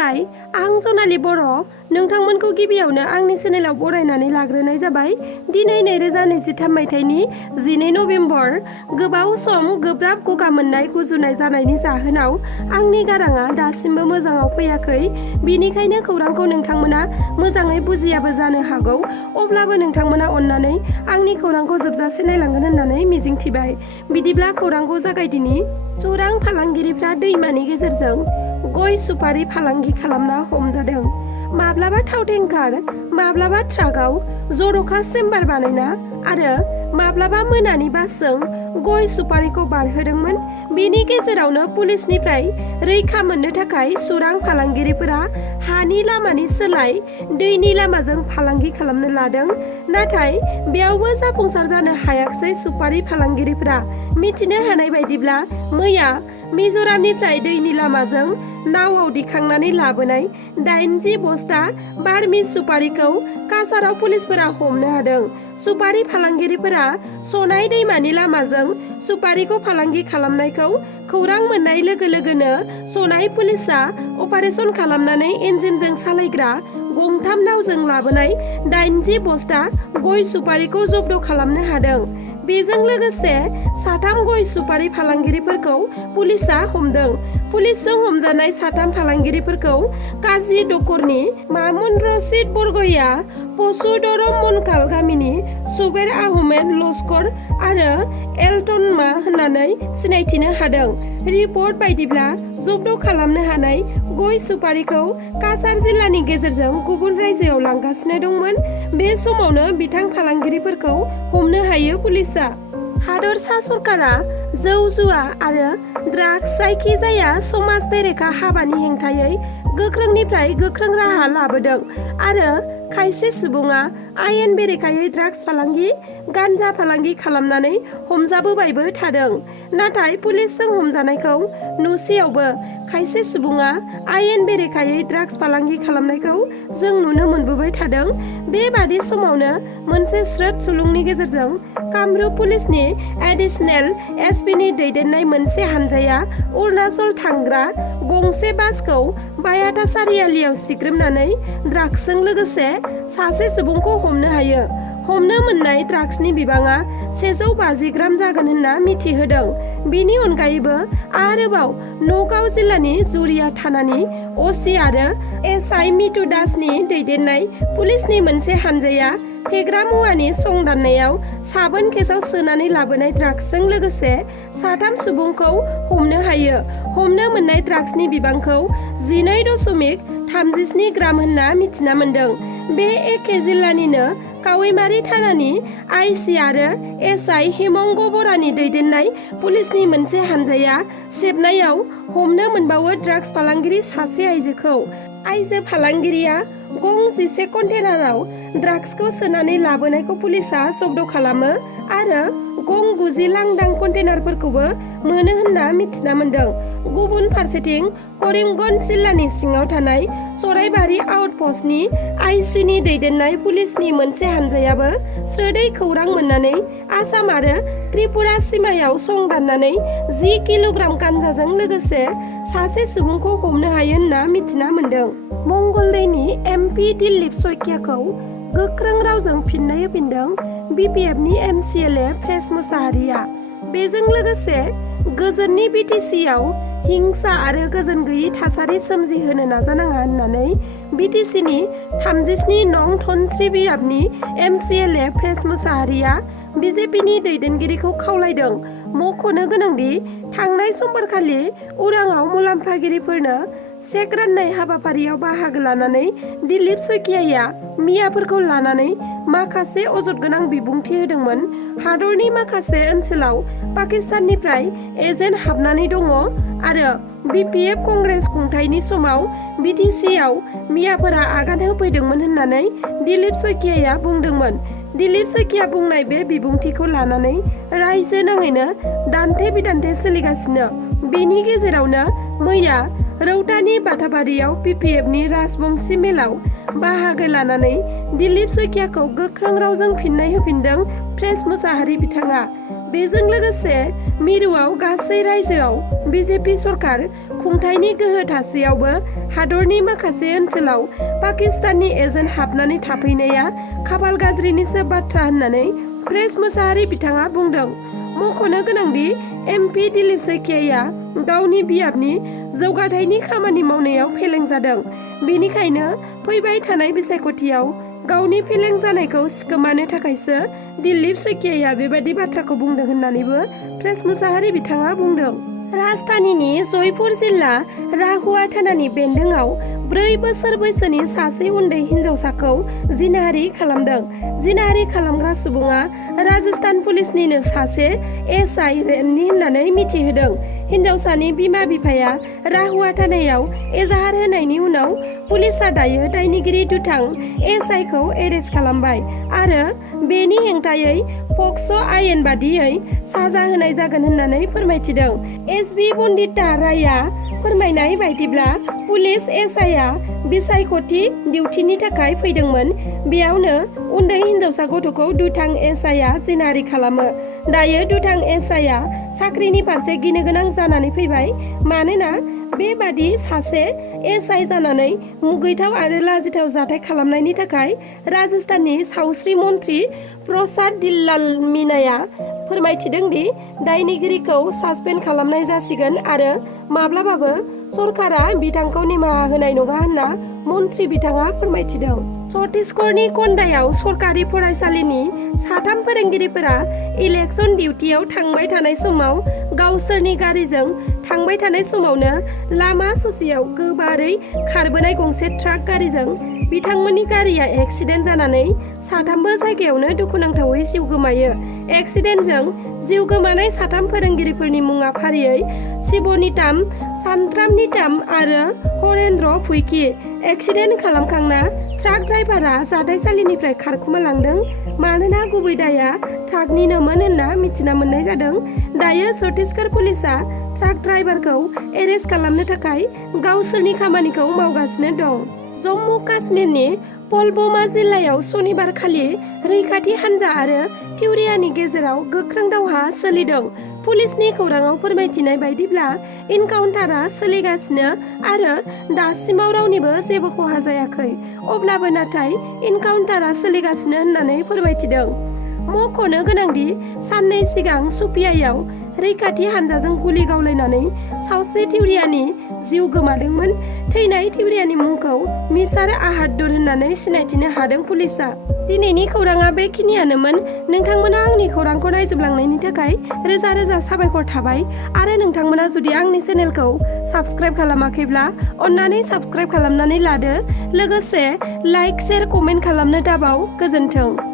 खुलुमबाय आं जनालि बर' नोंथांमोनखौ गिबियावनो आंनि चेनेलाव बरायनानै लाग्रोनाय जाबाय। दिनै 2023 मायथाइनि 12 नभेम्बर गोबाव सम गोब्राब गगा मोननाय गुजुनाय जानायनि जाहोनाव आंनि गाराङा दासिमबो मोजाङाव फैयाखै। बिनिखायनो खौरांखौ नोंथांमोना मोजाङै बुजियाबो जानो हागौ। अब्लाबो नोंथांमोना अननानै आंनि खौरांखौ जोबजासे नायलांगोन होननानै मिजिंथिबाय। बिदिब्ला खौरांखौ जागायदिनि। खौरां फालांगिरिफ्रा दैमानि गेजेरजों गय सुपारि फालांगि खालामना हमजादों। माब्लाबा थाव टेंकार, माब्लाबा ट्राकआव जर'खा चेम्बार बानायना आरो माब्लाबा मोनानि बासजों गय सुपारिखौ बारहोदोंमोन। बेनि गेजेरावनो पुलिसनिफ्राय रैखा मोननो थाखाय खौरां फालांगिरिफोरा हानि लामानि सोलाय दैनि लामाजों फालांगि खालामनो लादों। नाथाय बेयावबो जाफुंसार जानो हायाखसै सुपारि फालांगिरिफोरा। मिथिनो हानाय बायदिब्ला मैया मिज'रामनिफ्राय दैनि लामाजों नावआव दिखांनानै लाबोनाय 80 बस्ता बार्मिज सुपारिखौ काछाराव पुलिसफोरा हमनो हादों। सुपारि फालांगिरिफोरा सनाय दैमानि लामाजों सुपारिखौ फालांगि खालामनायखौ खौरां मोननाय लोगो लोगोनो सनाय पुलिसआ अपारेशन खालामनानै इन्जिनजों सालायग्रा गंथाम नावजों लाबोनाय 80 बस्ता गय सुपारिखौ जब्द खालामनो हादों। बेजों लोगोसे 3 गय सुपारि फालांगिरिफोरखौ पुलिसआ हमदों। पुलिसजों हमजानाय 3 फालांगिरिफोरखौ काजी दकरनि मामुन रशिद बरगया, पशुदरम मनकाल गामिनि सुबेर आहमेद लस्कर आरो एलटनमा होननानै सिनायथिनो हादों। रिपर्ट बायदिब्ला जब्द खालामनो हानाय गय सुपारिखौ काछार जिल्लानि गेजेरजों गुबुन रायजोआव लांगासिनो दंमोन। बे समावनो बिथां फालांगिरिफोरखौ हमनो हायो पुलिसआ। हादरसा सरकारा जौ जुवा आरो ड्राग्स जायखिजाया समाज बेरेखा हाबानि हेंथायै गोख्रोंनिफ्राय गोख्रों राहा लाबोदों आरो खायसे सुबुङा आयेन बेरेखायै ड्राग्स फालांगि, गान्जा फालांगि खालामनानै हमजाबोबायबो थादों। नाथाय पुलिसजों हमजानायखौ नुसेयावबो खायसे सुबुङा आयेन बेरेखायै ड्राग्स फालांगि खालामनायखौ जों नुनो मोनबोबाय थादों। बेबादि समावनो मोनसे स्रोद सुलुंनि गेजेरजों कामरुप पुलिसनि एडिशनेल एसपि नि दैदेननाय मोनसे हानजाया अरुणाचल थांग्रा गंसे बासखौ बायाथा सारियालियाव सिग्रोमनानै ड्राग्सजों लोगोसे सासे सुबुंखौ हमनो हायो। हमनो मोननाय ड्राग्सनि बिबाङा 150 ग्राम जागोन होनना मिथिहोदों। बेनि अनगायैबो आरोबाव नगाव जिल्लानि जुरिया थानानि असि आरो एसआइ मितु दासनि दैदेननाय पुलिसनि मोनसे हानजाया फेग्रा मुवानि संदाननायाव साबोन केसआव सोनानै लाबोनाय ड्राग्सजों लोगोसे 3 सुबुंखौ हमनो हायो। हमनो मोननाय ड्राग्सनि बिबांखौ 12.37 ग्राम होनना मिथिना मोन्दों। बे एखे जिल्लानिनो कावैमारि थानानि आइसि आरो एसआइ हिमंग बरानि दैदेननाय पुलिसनि मोनसे हानजाया सेबनायाव हमनो मोनबावो ड्राग्स फालांगिरि सासे आइजोखौ। आइजो फालांगिरिया गं 11 कन्टेनाराव ड्राग्सखौ सोनानै लाबोनायखौ पुलिसआ जब्द खालामो आरो गं 90 लांदां कन्टेनारफोरखौबो मोनो होनना मिथिना मोन्दों। गुबुन फारसेथिं करिमगन्ज जिल्लानि सिङाव थानाय सराइबारि आउटपस्टनि आइसिनि दैदेननाय पुलिसनि मोनसे हानजायाबो स्रोदै खौरां मोननानै आसाम आरो त्रिपुरा सिमायाव संदाननानै 10 किल'ग्राम गान्जाजों लोगोसे सासे सुबुंखौ हमनो हायो होनना मिथिना मोन्दों। मंगलदैनि एमपि दिलीप शइकियाखौ गोख्रों रावजों फिननाय होफिनदों बिपिएफनि एमसिएलए प्रेस मुसाहारिया। बेजों लोगोसे गोजोननि बिटिसिआव हिंसा आरो गोजोन गैयै थासारि सोमजिहोनो नाजानाङा होननानै बिटिसिनि 37 नं धनस्री बियाबनि एमसिएलए प्रेस मुसाहारिया बिजेपिनि दैदेनगिरिखौ खावलायदों। मख'नो गोनांदि थांनाय समबारखालि उरांआव मुलाम्फागिरिफोरनो चेक राननाय हाबाफारियाव बाहागो लानानै दिलीप शइकियाया मियाफोरखौ लानानै माखासे अजदगोनां बिबुंथि होदोंमोन। हादरनि माखासे ओनसोलाव पाकिस्ताननिफ्राय एजेन्ट हाबनानै दङ आरो बिपिएफ कंग्रेस खुंथायनि समाव बिटिसिआव मियाफोरा आगान होफैदोंमोन होननानै दिलीप शइकियाया बुंदोंमोन। दिलीप शइकिया बुंनाय बे बिबुंथिखौ लानानै रायजो नाङैनो दान्थे बिदान्थे सोलिगासिनो। बेनि गेजेरावनो मैया रौतानि बाथाबारियाव बिपिएफनि राजबंशी मेलाव बाहागो लानानै दिलीप शइकियाखौ गोख्रों रावजों फिननाय होफिनदों प्रेस मुसाहारि बिथाङा। बेजों लोगोसे मिरुआव गासै रायजोआव बिजेपि सरकार खुंथायनि गोहो थासेयावबो हादरनि माखासे ओनसोलाव पाकिस्ताननि एजेन्ट हाबनानै थाफैनाया खाफाल गाज्रिनिसो बाथ्रा होननानै प्रेस मुसाहारि बिथाङा बुंदों। मख'नो गोनांदि MP दिलीप सैखियाया गावनि बियाबनि जौगाथायनि खामानि मावनायाव फेलें जादों। बेनिखायनो फैबाय थानाय बिसायख'थियाव गावनि फेलें जानायखौ सिखोमानो थाखायसो दिलीप सैखियाया बेबादि बाथ्राखौ बुंदों होननानैबो प्रेस मुसाहारि बिथाङा बुंदों। राजधानीनि जयपुर जिल्ला राहुआ थानानि बेन्दोंआव 4 बोसोर बैसोनि सासे उन्दै हिनजावसाखौ जिनाहारि खालामदों। जिनाहारि खालामग्रा सुबुङा राजस्थान पुलिसनिनो सासे SI रेन्जनि होननानै मिथिहोदों। हिनजावसानि बिमा बिफाया राहुआ थानायाव एजाहार होनायनि उनाव पुलिसआ दायो दायनिगिरि दुथां SI खौ एरेस्ट खालामबाय आरो बेनि हेंथायै पक्स' आयेन बादियै साजा होनाय जागोन होननानै फोरमायथिदों। SB बन्दिता रायआ फोरमायनाय बायदिब्ला पुलिस SIआ बिसायख'थि डिउटिनि थाखाय फैदोंमोन। बेयावनो उन्दै हिनजावसा गथ'खौ दुथां SIआ जिनाहारि खालामो। दायो दुथां SIआ साख्रिनि फारसे गिनो गोनां जानानै फैबाय। मानोना बेबादि सासे SI जानानै मुगैथाव आरो लाजिथाव जाथाय खालामनायनि थाखाय राजस्थाननि सावस्रि मन्त्रि प्रसाद दिलाल मीनाया फोरमायथिदों दि दायनिगिरिखौ सासपेन्ड खालामनाय जासिगोन आरो माब्लाबाबो सरकारा बिथांखौ निमाहा होनाय नङा होनना मन्त्रि बिथाङा फोरमायथिदों। छत्तीसगढ़नि कन्डायाव सरकारि फरायसालिनि 3 फोरोंगिरिफोरा इलेक्सन डिउटियाव थांबाय थानाय समाव गावसोरनि गारिजों थांबाय थानाय समावनो लामा ससेयाव गोबारै खारबोनाय गंसे ट्राक गारिजों बिथांमोननि गारिया एक्सिडेन्ट जानानै 3बो जायगायावनो दुखुनांथावै जिउ गोमायो। एक्सिडेन्टजों जिउ गोमानाय 3 फोरोंगिरिफोरनि मुङा फारियै शिवनीताम, सान्थ्रामनिताम आरो हरेन्द्र फुइकी। एक्सिडेन्ट खालामखांना ट्राक ड्राइभारा जाथायसालिनिफ्राय खारखोमालांदों। मानोना गुबै दायआ ट्राकनिनोमोन होनना मिथिना मोननाय जादों। दायो छत्तीसगढ़ पुलिसआ ट्राक ड्राइभारखौ एरेस्ट खालामनो थाखाय गावसोरनि खामानिखौ मावगासिनो दं। जम्मु काश्मीरनि पुलवामा जिल्लायाव सनिबारखालि रैखाथि हान्जा आरो थिउरियानि गेजेराव गोख्रों दावहा सोलिदों। पुलिसनि खौराङाव फोरमायथिनाय बायदिब्ला इनकाउन्टारआ सोलिगासिनो आरो दासिमाव रावनिबो जेबो खहा जायाखै। अब्लाबो नाथाय इनकाउन्टारआ सोलिगासिनो होननानै फोरमायथिदों। मख'नो गोनांदि साननै सिगां सुपियायाव रैखाथि हान्जाजों गुलि गावलायनानै सावसे थिउरियानि जिउ गोमादोंमोन। थैनाय थिउरियानि मुंखौ मिसार आहादुर होननानै सिनायथिनो हादों पुलिसआ। दिनैनि खौराङा बेखिनियानोमोन। नोंथांमोना आंनि खौरांखौ नायजोबलांनायनि थाखाय रोजा रोजा साबायखर थाबाय आरो नोंथांमोना जुदि आंनि चेनेलखौ साबस्क्राइब खालामाखैब्ला अन्नानै साबस्क्राइब खालामनानै लादो। लोगोसे लाइक, शेयार, कमेन्ट खालामनो दाबाव। गोजोन्थों।